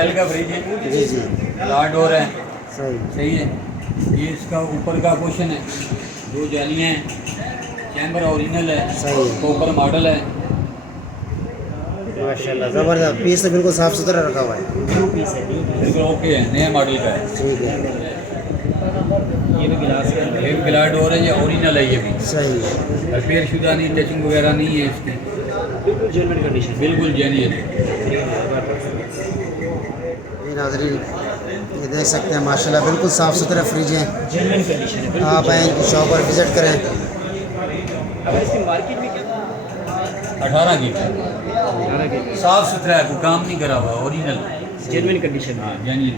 L का fridge है जी जी Lord door है। सही सही है। ये इसका ऊपर का पोर्शन है, दो जालियाँ हैं, चैम्बर ओरिजिनल है, सही है। ऊपर मॉडल है। माशाल्लाह ज़बरदस्त पीस तो बिल्कुल साफ़ सुथरा रखा हुआ है। बिल्कुल ओके है, नया मॉडल का है। ठीक है ये भी गिलास डोर है, ये ओरिजिनल है। ये भी सही है। रिपेयर शुदा नहीं, टचिंग वगैरह नहीं है इसकी, बिल्कुल जेन्युइन कंडीशन। बिल्कुल जेन्युइन। ये नाज़रीन ये देख सकते हैं माशाल्लाह बिल्कुल साफ़ सुथरा फ्रिज है। जेन्युइन कंडीशन है। आप आए इनकी शॉप पर विज़िट करें। अब इसकी मार्केट में क्या 18 की 18 के साफ सुथरा है, कोई काम नहीं करा हुआ, ओरिजिनल जेन्युइन कंडीशन हाँ में। जेन्युइन।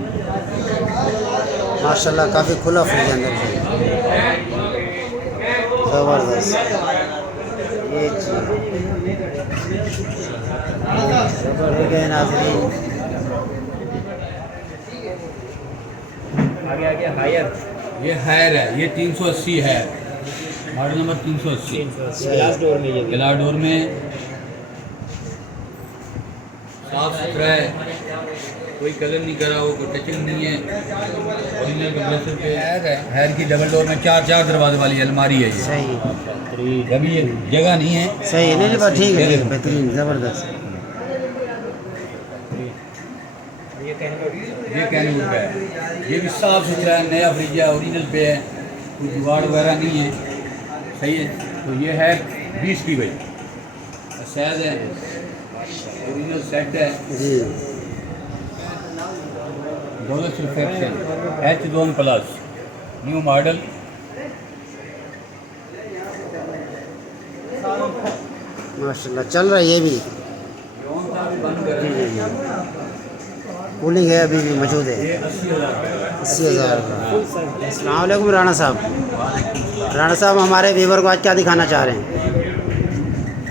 माशाल्लाह काफ़ी खुला फ्रिज है अंदर से, ज़बरदस्त। ये चीज़ नाज़रीन आगे आगे हायर ये हायर है, ये 380 है, मॉडल नंबर 380। ग्लास डोर में ये गिलास डोर में साफ सुथरा है, कोई कलर नहीं करा हो, कोई टचिंग नहीं है, ओरिजिनल कंप्रेसर पे है। हायर की डबल डोर में चार दरवाजे वाली अलमारी है। ये सही अभी ये जगह नहीं है। सही है। नहीं बात ठीक है, बेहतरीन ज़बरदस्त। ये कैनवुड का है, ये भी साफ सुथरा है, नया फ्रिज है, ओरिजिनल पे है, कोई जुगाड़ वगैरह नहीं है। सही है। तो ये है 20 की भाई, सैज है, ओरिजिनल सेट है, जी डोलर सल्फेक्शन H2+ न्यू मॉडल। माशाल्लाह चल रहा है ये भी। बंद कर जी जी जी कूलिंग है अभी भी मौजूद है। ये 80,000 का 80,000 का। अस्सलाम वालेकुम राणा साहब। राणा साहब हमारे व्यूवर को आज क्या दिखाना चाह रहे हैं?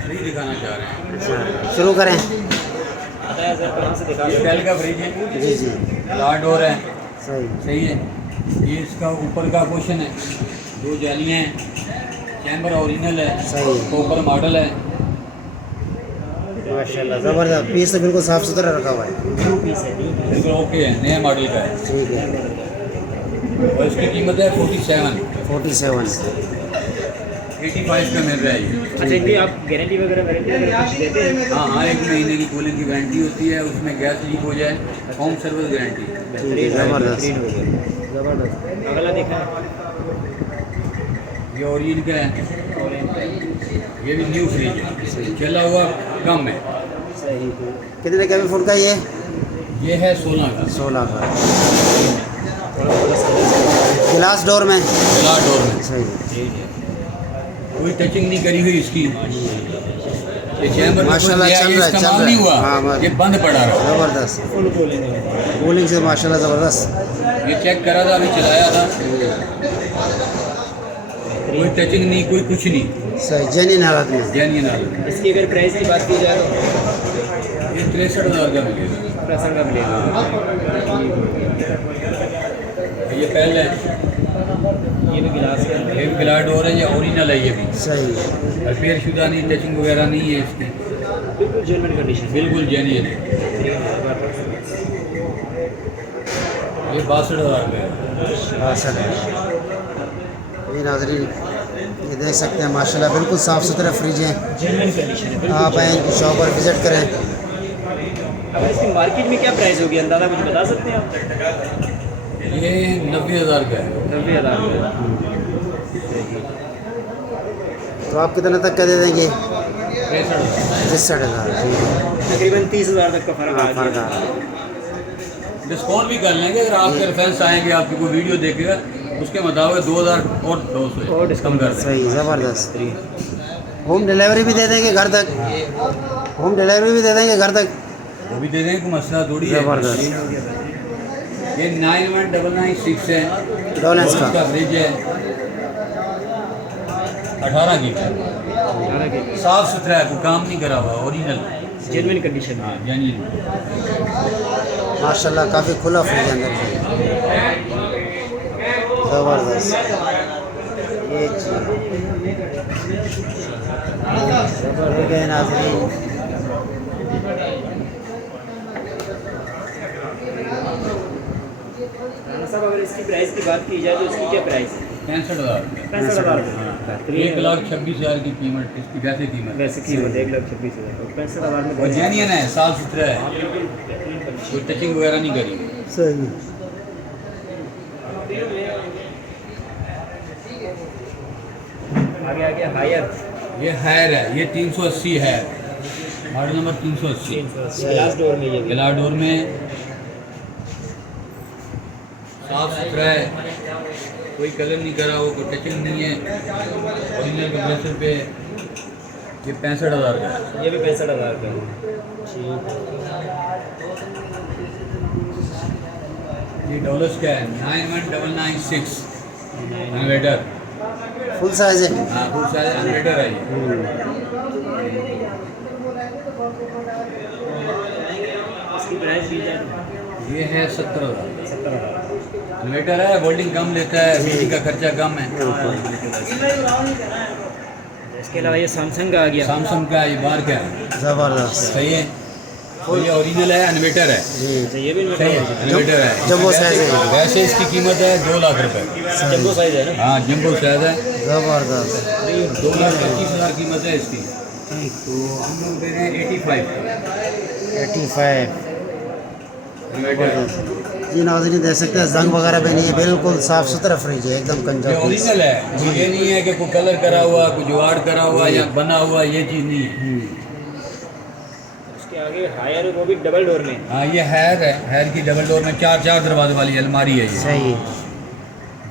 फ्रिज दिखाना चाह रहे हैं। अच्छा शुरू करें। ये डेल का फ्रिज है जी जी लार्ड डोर है। सही सही है। ये इसका ऊपर का पोर्शन है, दो जालियाँ हैं, चैम्बर ओरिजिनल है, सही है। ऊपर मॉडल है। माशाल्लाह ज़बरदस्त पीस तो बिल्कुल साफ़ सुथरा रखा हुआ है। बिल्कुल ओके है, नया मॉडल का है। ठीक है। और इसकी कीमत है 47। 47 85 का मिल रहा है ये। अच्छा इनकी आप गारंटी वगैरह कुछ देते हैं? हाँ हाँ, 1 महीने की कूलिंग की गारंटी होती है, उसमें गैस लीक हो जाए, होम सर्विस गारंटी। ज़बरदस्त जबरदस्त। अगला देखा ये ओरिजिन का है, ये भी न्यू फ्रिज है, चला हुआ कम है। सही। कितने केवी फुट का ये है 16 का 16 का गिलास डोर में। गिलास डोर में, सही कोई टचिंग नहीं करी हुई इसकी। ये चैम्बर में माशाल्लाह कुछ चल नया रहा है, इस्तेमाल चल नहीं रहा है। हाँ, हुआ, बस। ये बंद पड़ा रहा। ज़बरदस्त फुल कूलिंग। कूलिंग से माशाल्लाह ज़बरदस्त। ये चेक करा था, अभी चलाया था, कोई टचिंग नहीं, कोई कुछ नहीं, सही जेन्युइन हालत में। जेन्युइन हालत। इसकी अगर प्राइस की बात की जाए तो ये 63,000 का मिलेगा। पैसा का मिलेगा। ये पहले ये भी गिलास है। ये भी गिलास डोर है, ये ओरिजिनल है। ये भी सही रिपेयर शुदा नहीं, टचिंग वगैरह नहीं है इसकी, बिल्कुल जेन्युइन कंडीशन। बिल्कुल जेन्युइन है। ये 62,000 का है। 62 ये नाज़रीन ये देख सकते हैं माशाल्लाह बिल्कुल साफ़ सुथरा फ्रिज है। जेन्युइन कंडीशन है। आप आए इनकी शॉप पर विज़िट करें। अब इसकी मार्केट में क्या प्राइस होगी अंदाज़ा कुछ बता सकते हैं आप? ये 90,000 का है। 90,000। तो आप कितने तक का दे देंगे? 63,000। 63,000 तकरीबन 30,000 तक का फ़र्क आ फ़र्क गया। आ रहा है। डिस्काउंट भी कर लेंगे अगर आपके रेफरेंस आएंगे, आपकी कोई वीडियो देखेगा, उसके मुताबिक 2,000 और 200 और डिस्काउंट कर दें। सही ज़बरदस्त। होम डिलीवरी भी दे देंगे घर तक। होम डिलीवरी भी दे देंगे घर तक। वो भी दे देंगे, कोई मसला थोड़ी है। ज़बरदस्त ये 91996 है, डॉलेंस डॉलर्स का। का फ्रिज है, 18 की साफ सुथरा है, कोई काम नहीं करा हुआ, ओरिजिनल जेन्युइन कंडीशन में। हाँ जेन्युइन। माशाल्लाह काफ़ी खुला फ्रिज है अंदर से, ज़बरदस्त। ये चीज़ नाज़रीन राणा साहब अगर इसकी प्राइस की बात की जाए तो इसकी क्या प्राइस है? 65,000 65,000 1,26,000 की कीमत इसकी वैसे कीमत वैसे कीमत 1,26,000 65,000 में और जेन्युइन है, साफ सुथरा है, बेहतरीन कंडीशन। कोई टचिंग वगैरह नहीं करी। सही। आगे आगे हायर ये हायर है, ये 380 है, मॉडल नंबर 380। ग्लास डोर में ये भी। ग्लास डोर में साफ सुथरा है, कोई कलर नहीं करा हो, कोई टचिंग नहीं है, ओरिजिनल कंप्रेसर पे। ये 65,000 का है। ये भी 65,000 का है। ठीक ये डॉलर्स का है, 91996 इन्वर्टर। फुल साइज है। हाँ, फुल साइज इन्वर्टर है ये। इसकी प्राइस की जाए ये है 70,000। 70,000। इन्वर्टर है, वोल्टिंग कम लेता है, बिजली का खर्चा कम है। इसके अलावा ये सैमसंग का आ गया। सैमसंग का ये बार का है, ज़बरदस्त। सही है। और ये ओरिजिनल है, इन्वर्टर है, जी। अच्छा, ये भी सही है, इन्वर्टर है। जंबो साइज है। वैसे इसकी कीमत है 2 लाख रुपए। जंबो साइज है ना? हाँ, जंबो साइज है, ज़बरदस्त। 2,25,000 कीमत है इसकी। तो हम लोग दे रहे हैं 85 85। इन्वर्टर। जी नाज़रीन देख सकते हैं, जंग वगैरह भी नहीं है, बिल्कुल साफ़ सुथरा फ्रिज है, एकदम ये कंजर। ओरिजिनल है, ये नहीं है कि कोई कलर करा हुआ, कोई जुगाड़ करा हुआ या बना हुआ, ये चीज़ नहीं है। इसके आगे हायर है, वो भी डबल डोर में। हाँ, ये हैर है, हैर की डबल डोर में 4 दरवाजे वाली अलमारी है ये। सही।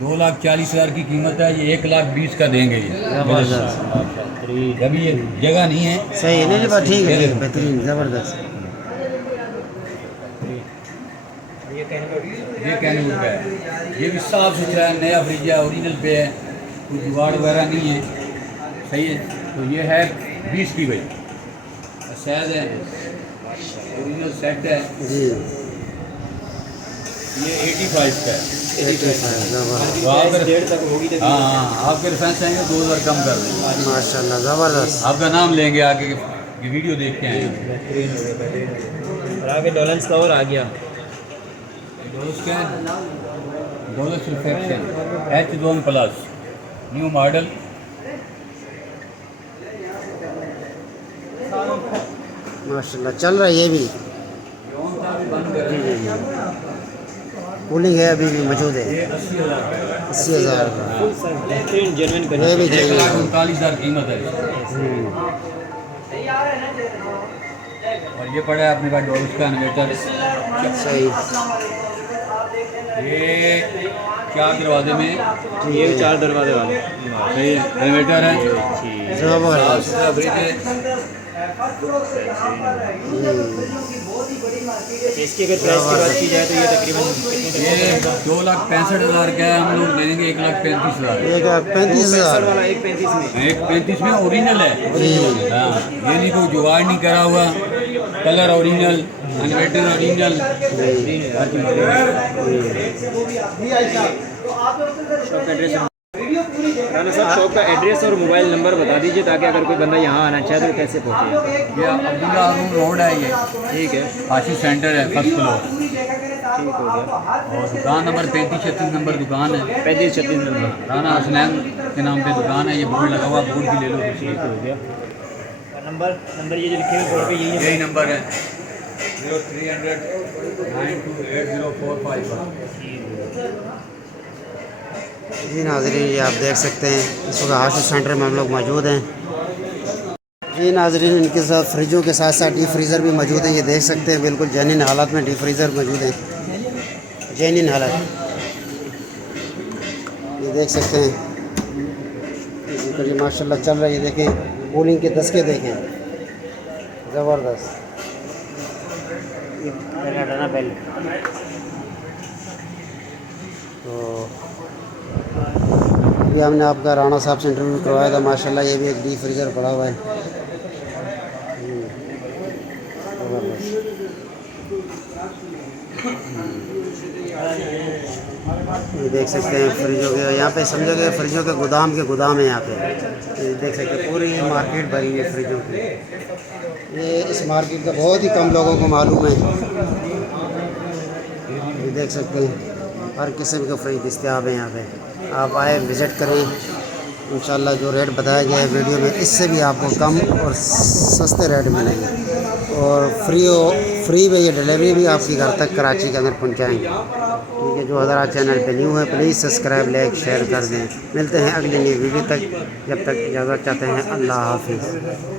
2,40,000 की कीमत है, ये 1,20,000 का देंगे ये। ज़बरदस्त। अभी ये जगह नहीं है। सही है, नहीं बात ठीक है, बेहतरीन, ज़बरदस्त। ये कैनवुड का है, ये भी साफ सुथरा है, नया फ्रिज है, ओरिजिनल पे है, कोई जुगाड़ वगैरह नहीं है, सही है। तो ये है 20 की भाई, साइज है, ओरिजिनल सेट है। जी। ये 85 का है। 85, ज़बरदस्त। तो आप अगर- 1.5 तक होगी तो हाँ हाँ, आपके रेफरेंस आएंगे 2,000 कम कर देंगे। माशाल्लाह, ज़बरदस्त। आपका नाम लेंगे आगे, ये वीडियो देख के आएंगे। बेहतरीन हो गया, बेहतरीन हो गया। और आगे डोलेंस का और आ गया। डोलस का डोलस reflection H2 plus new model. माशाल्लाह चल रहा है ये भी। कूलिंग है, अभी भी मौजूद है। ये 80,000 का है। 80,000 का। फुल साइज बेहतरीन जेन्युइन ये कंडीशन। भी चाहिए। 1,39,000 कीमत है। और ये पड़ा है अपने पास डोलस का इन्वर्टर। सही। ये 4 दरवाजे में, ये 4 दरवाजे वाले। सही है, इन्वर्टर है, ज़बरदस्त। साफ फ्रिज है। इसकी अगर प्राइस की बात की जाए तो ये तकरीबन कितने ये 2,65,000 का है, हम लोग ले लेंगे 1,35,000। 1,35,000। वाला 1.35 में। 1,35 में ओरिजिनल है। जी। हाँ, ये नहीं कोई जुगाड़ नहीं करा हुआ, colour original, inverter original. Shop का एड्रेस राणा साहब, शॉप का एड्रेस और मोबाइल नंबर बता दीजिए ताकि अगर कोई बंदा यहाँ आना चाहे तो कैसे पहुँचे। ये अब्दुल्ला हारून रोड है, ये ठीक है, आशी सेंटर है, फर्स्ट फ्लोर। ठीक हो गया। और दुकान नंबर 35-36 नंबर दुकान है। 35-36 नंबर। राना हसनैन के नाम पे दुकान है, ये बोर्ड लगा हुआ, बोर्ड भी ले लो। ठीक हो गया। नंबर ये जो लिखे हुए बोर्ड पे यही है। यही नंबर है 0300928045। जी नाज़रीन, ये आप देख सकते हैं, इस वक्त हाशु सेंटर में हम लोग मौजूद हैं। जी नाज़रीन, इनके साथ फ्रिजों के साथ साथ डीप फ्रीज़र भी मौजूद है। ये देख सकते हैं, बिल्कुल जेन्युइन हालात में डीप फ्रीज़र मौजूद है, जेन्युइन हालत। ये देख सकते हैं, ये माशाल्लाह चल रहा है। ये देखें, कूलिंग के दस्के देखें, ज़बरदस्त। ये पहले हटाना पहले। तो अभी हमने आपका राणा साहब से इंटरव्यू करवाया था, माशाल्लाह ये भी एक डीप फ्रीज़र पड़ा हुआ है। ये देख सकते हैं फ्रिजों के, यहाँ पे समझोगे फ्रिजों के गोदाम है यहाँ पे। ये देख सकते हैं, पूरी मार्केट भरी है फ्रिजों की। ये इस मार्केट का बहुत ही कम लोगों को मालूम है। ये देख सकते हैं, हर किस्म के फ्रिज दस्तियाब हैं यहाँ पे। आप आए विज़िट करें, इंशाल्लाह जो रेट बताया गया है वीडियो में इससे भी आपको कम और सस्ते रेट मिलेंगे, और फ्री में ये डिलीवरी भी आपके घर तक कराची के अंदर पहुँचाएँगे। ठीक है, जो हज़रात चैनल पे न्यू है प्लीज़ सब्सक्राइब लाइक शेयर कर दें। मिलते हैं अगली नई वीडियो तक, जब तक इजाज़त चाहते हैं। अल्लाह हाफिज़।